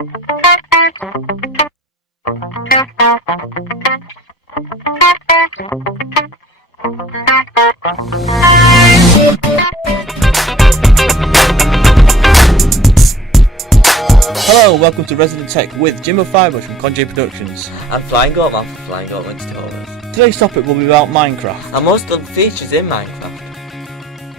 Hello, welcome to Resident Tech with Jim O'Firebush from Conjay Productions. I'm Flying Goat Man for Flying Goat Entertainment. Today's topic will be about Minecraft. And most of the features in Minecraft.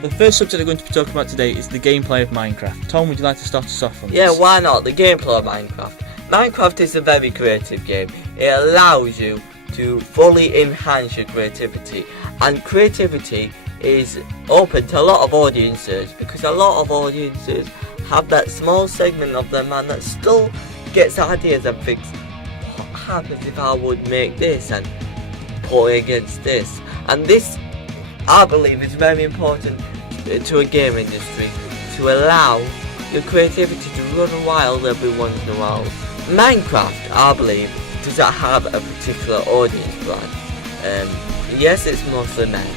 The first subject we're going to be talking about today is the gameplay of Minecraft. Tom, would you like to start us off on this? Yeah, why not? The gameplay of Minecraft. Minecraft is a very creative game. It allows you to fully enhance your creativity. And creativity is open to a lot of audiences, because a lot of audiences have that small segment of their mind that still gets ideas and thinks, what happens if I would make this and put it against this? And this, I believe, is very important to a game industry, to allow your creativity to run wild every once in a while. Minecraft, I believe, does not have a particular audience brand. Yes, it's mostly men,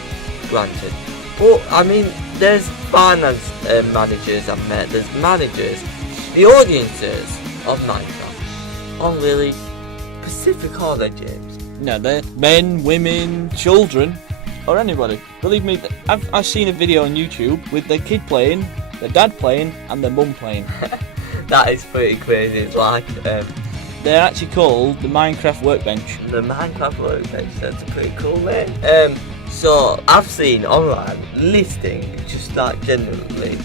granted. But, I mean, there's finance managers I've met, there's managers. The audiences of Minecraft aren't really specific, are they, James? No, they're men, women, children, or anybody. Believe me, I've seen a video on YouTube with their kid playing, their dad playing, and their mum playing. That is pretty crazy. It's like, they're actually called the Minecraft Workbench. The Minecraft Workbench, that's a pretty cool name. So, I've seen online listing, just like genuinely,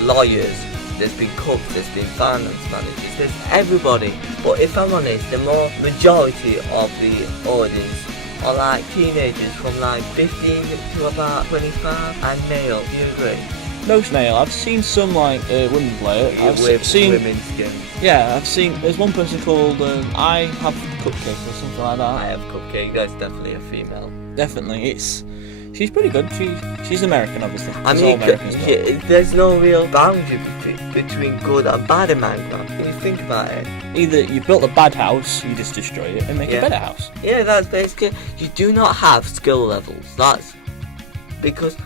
lawyers, there's been cooks, there's been finance managers, there's everybody. But if I'm honest, the majority of the audience are like teenagers from like 15 to about 25 and male. Do you agree? Most male. I've seen some like women play it. I've seen women's skins. Yeah, I've seen. There's one person called I Have Cupcake or something like that. I Have Cupcake. That's definitely a female. Definitely, she's pretty good. She's American, obviously. I mean, there's no real boundary between good and bad in Minecraft. When you think about it, either you built a bad house, you just destroy it and make a better house. Yeah, that's basically. You do not have skill levels. That's because,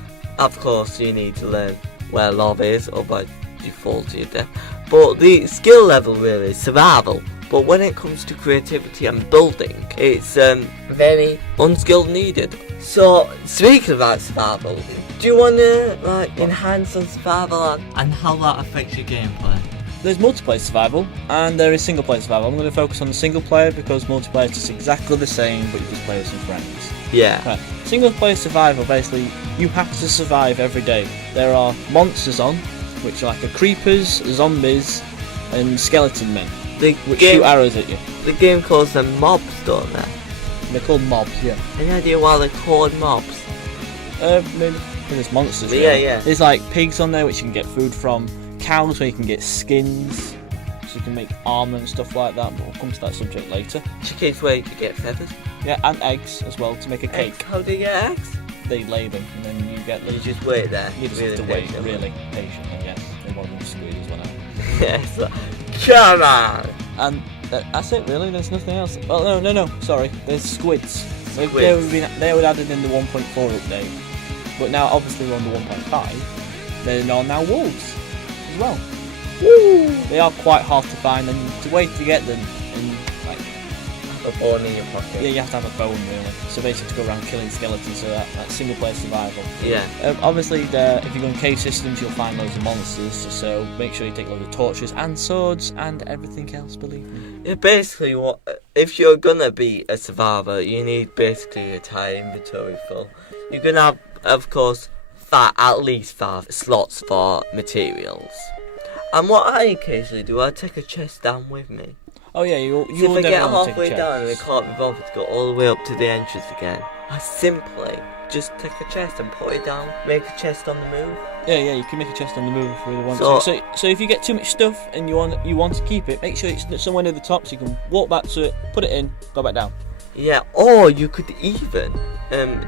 of course, you need to learn where lava is, or by default to your death. But the skill level really is survival. But when it comes to creativity and building, it's very unskilled needed. So, speaking about survival, do you want to enhance on survival and how that affects your gameplay? There's multiplayer survival and there is single player survival. I'm going to focus on the single player because multiplayer is just exactly the same, but you just play with some friends. Yeah. Right. Single player survival, basically, you have to survive every day. There are monsters on, which are like creepers, zombies, and skeleton men. Which shoot arrows at you. The game calls them mobs, don't they? They're called mobs, yeah. Any idea why they're called mobs? Maybe there's monsters. Yeah. There's like pigs on there which you can get food from, cows where you can get skins, so you can make armour and stuff like that, but we'll come to that subject later. Chickens where you can get feathers. Yeah, and eggs as well to make a cake. Eggs? How do you get eggs? They lay them and then you get them. You just wait there. You just have to wait really patiently, yes. They want them to squeeze as well. Yes. Come on! And that's it really, there's nothing else. Well, no, sorry, there's squids. They were added in the 1.4 update, but now obviously we're on the 1.5, they're now wolves as well. Woo! They are quite hard to find, and the way to get them in a bone in your pocket. Yeah, you have to have a bone really. So basically to go around killing skeletons, so that single player survival. Yeah. Obviously, if you go in cave systems, you'll find loads of monsters. So make sure you take loads of torches and swords and everything else. Believe me. Yeah, basically, if you're gonna be a survivor, you need basically your entire inventory full. You're gonna have, of course, at least 5 slots for materials. And what I occasionally do, I take a chest down with me. Oh yeah, you if I get halfway down and I can't be bothered to go all the way up to the entrance again, I simply just take a chest and put it down, make a chest on the move. Yeah, you can make a chest on the move if you really want to. So if you get too much stuff and you want to keep it, make sure it's somewhere near the top so you can walk back to it, put it in, go back down. Yeah, or you could even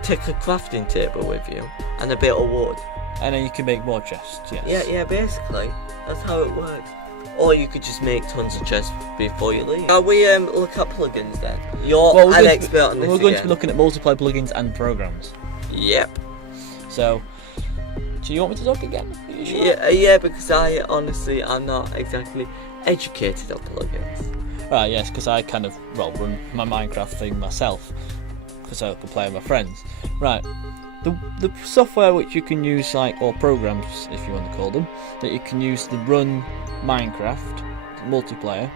take a crafting table with you and a bit of wood. And then you can make more chests, yes. Yeah, basically. That's how it works. Or you could just make tons of chests before you leave. Are we look at plugins then? You're an expert on this. We're going to be looking at multiplayer plugins and programs. Yep. So, do you want me to talk again? Are you sure? Yeah, because I'm not exactly educated on plugins. Right, yes, because I kind of, run my Minecraft thing myself, because I can play with my friends. Right, the software which you can use, or programs, if you want to call them, that you can use to run Minecraft multiplayer,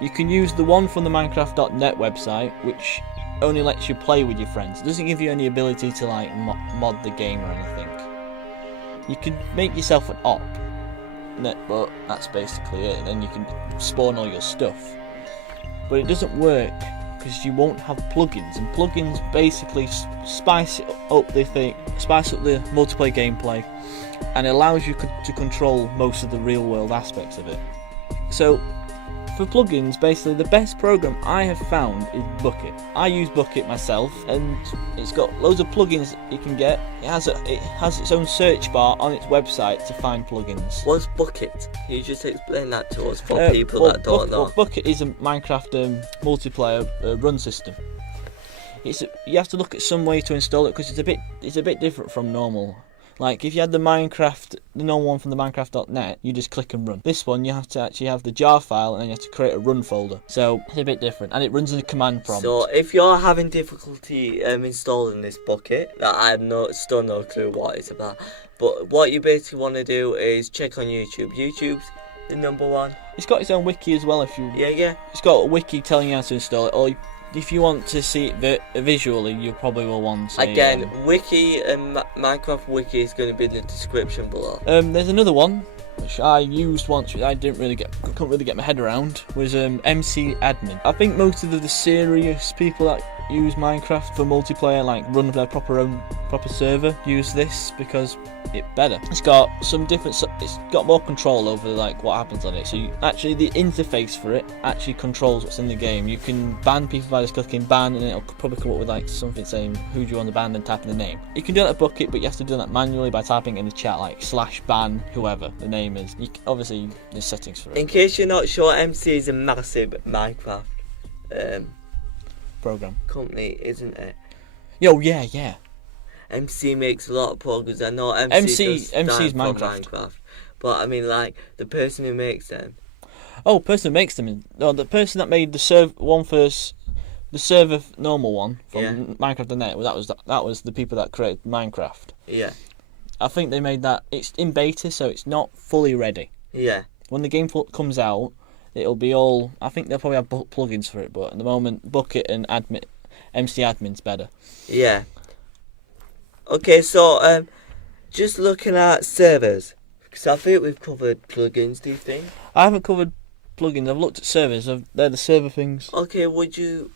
you can use the one from the Minecraft.net website, which only lets you play with your friends. It doesn't give you any ability to, mod the game or anything. You can make yourself an op, but that's basically it. Then you can spawn all your stuff. But it doesn't work because you won't have plugins, and plugins basically spice up the multiplayer gameplay, and allows you to control most of the real world aspects of it. So for plugins, basically the best program I have found is Bukkit. I use Bukkit myself, and it's got loads of plugins that you can get. It has its own search bar on its website to find plugins. What's Bukkit? Can you just explain that to us for people that don't know? Bukkit is a Minecraft multiplayer run system. You have to look at some way to install it because it's a bit different from normal. Like if you had the normal one from the Minecraft.net, you just click and run. This one you have to actually have the jar file, and then you have to create a run folder. So it's a bit different, and it runs in a command prompt. So if you're having difficulty installing this Bukkit, that I have still no clue what it's about, but what you basically want to do is check on YouTube. YouTube's the number one. It's got its own wiki as well. Yeah. It's got a wiki telling you how to install it. Or if you want to see it visually, you probably will want to. Again, wiki and Minecraft wiki is going to be in the description below. There's another one which I used once, which I couldn't really get my head around, was MC Admin. I think most of the serious people that use Minecraft for multiplayer, run their proper server, use this because it's better. It's got it's got more control over what happens on it. So the interface for it actually controls what's in the game. You can ban people by just clicking ban, and it'll probably come up with something saying who do you want to ban and typing the name. You can do that at Bukkit, but you have to do that manually by typing in the chat /ban whoever the name is. Obviously there's settings for it. In case you're not sure, MC is a massive Minecraft program company, isn't it? Yo, yeah. MC makes a lot of programs. I know MC's Minecraft, but I mean, the person who makes them. Oh, person who makes them. No, the person that made the server normal one from Minecraft.net. That was the people that created Minecraft. Yeah. I think they made that. It's in beta, so it's not fully ready. Yeah. When the game comes out, it'll be all. I think they'll probably have plugins for it, but at the moment, Bukkit and MC Admin's better. Yeah. Okay, so just looking at servers, because I think we've covered plugins. Do you think? I haven't covered plugins. I've looked at servers. They're the server things. Okay, would you?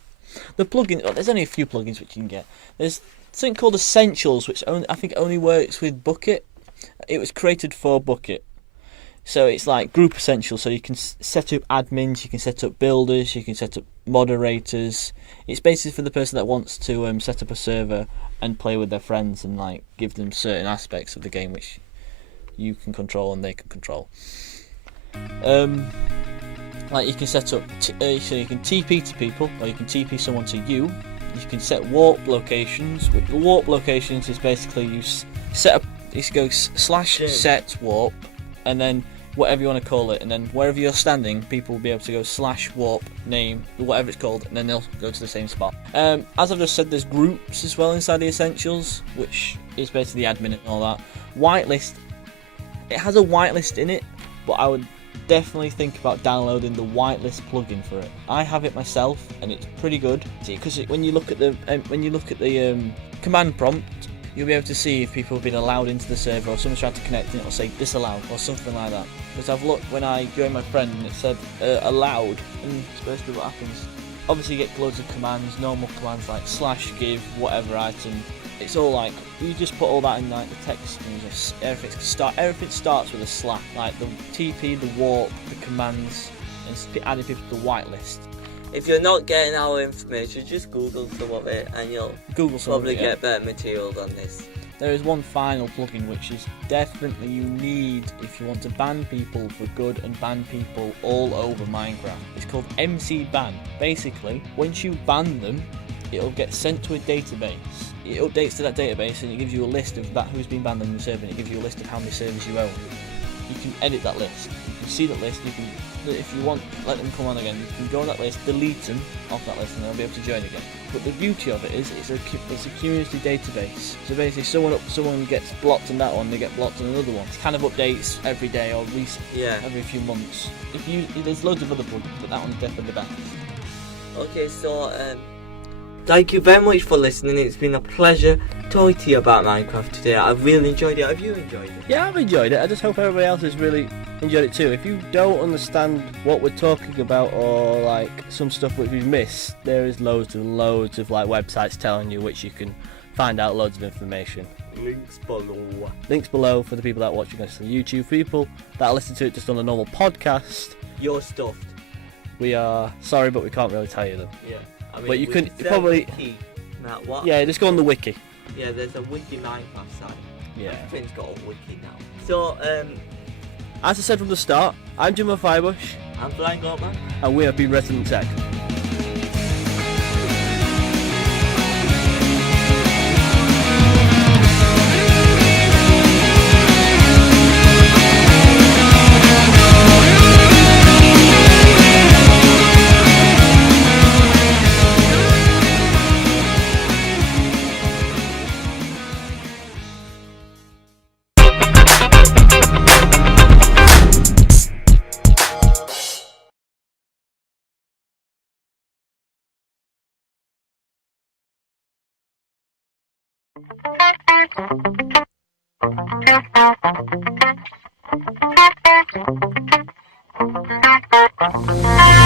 The plugin. There's only a few plugins which you can get. There's something called Essentials, which I think only works with Bukkit. It was created for Bukkit. So it's like group essentials, so you can set up admins, you can set up builders, you can set up moderators. It's basically for the person that wants to set up a server and play with their friends and give them certain aspects of the game which you can control and they can control. You can set up, so you can TP to people, or you can TP someone to you. You can set warp locations. With the warp locations is basically you set up, you go /set warp, and then whatever you want to call it, and then wherever you're standing, people will be able to go /warp name, whatever it's called, and then they'll go to the same spot. As I've just said, there's groups as well inside the essentials, which is basically the admin and all that. Whitelist, it has a whitelist in it, but I would definitely think about downloading the whitelist plugin for it. I have it myself, and it's pretty good. See, because when you look at the command prompt, you'll be able to see if people have been allowed into the server, or someone's tried to connect and it'll say disallowed or something like that. Because I've looked when I joined my friend and it said allowed, and it's basically what happens. Obviously you get loads of commands, normal commands like /give whatever item. It's all you just put all that in the text, and everything starts with a /, like the TP, the warp, the commands, and adding people to the whitelist. If you're not getting our information, just Google some of it and you'll probably get better material on this. There is one final plugin which is definitely you need if you want to ban people for good and ban people all over Minecraft. It's called MC Ban. Basically, once you ban them, it'll get sent to a database. It updates to that database and it gives you a list of who's been banned on your server, and it gives you a list of how many servers you own. You can edit that list. You can see that list. You can that if you want, let them come on again. You can go on that list, delete them off that list, and they'll be able to join again. But the beauty of it is, it's a community database. So basically, someone gets blocked on that one, they get blocked on another one. It kind of updates every day or at least every few months. There's loads of other plugins, but that one's definitely the best. Okay, so thank you very much for listening. It's been a pleasure talking to you about Minecraft today. I've really enjoyed it. Have you enjoyed it? Yeah, I've enjoyed it. I just hope everybody else has really enjoyed it too. If you don't understand what we're talking about or like some stuff which we've missed, there is loads and loads of like websites telling you which you can find out loads of information. Links below. Links below for the people that are watching us on YouTube. For people that listen to it just on a normal podcast, You're stuffed. we are sorry, but we can't really tell you them. Yeah. I mean, But you we can sell probably- Wiki. Now, what? Yeah, just go on the wiki. Yeah, there's a wiki Minecraft site. Yeah. Everything's got a wiki now. So, As I said from the start, I'm Jim Firebush, I'm Flying Goatman. and we have been Resident Tech. Thank you.